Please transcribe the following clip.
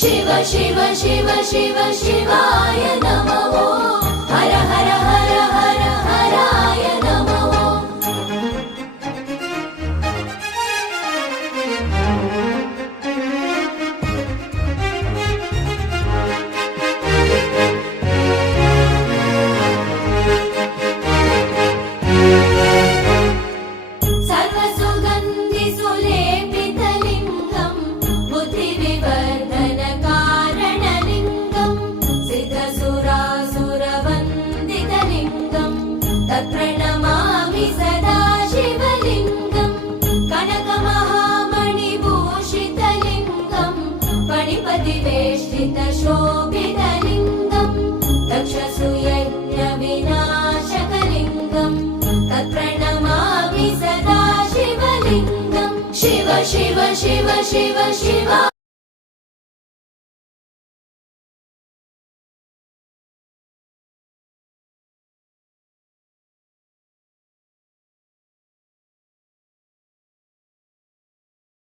शिव शिव शिव शिव शिवाय नमो हर हर हर हर हराय नमो सर्वसुगन्धि सुलेपितलिङ्गं बुद्धिविवर्धनकारणलिङ्गं सिद्धसुरासुरवन्दितलिङ्गं तत्प्रणमामि सदा शिवलिङ्गं कनकमहामणिभूषितलिङ्गं फणिपतिवेष्टितशोभितलिङ्गं दक्षसूयज्ञविनाशकलिङ्गं तत्प्रणमामि सदा शिवलिङ्गं शिव शिव शिव शिव शिवा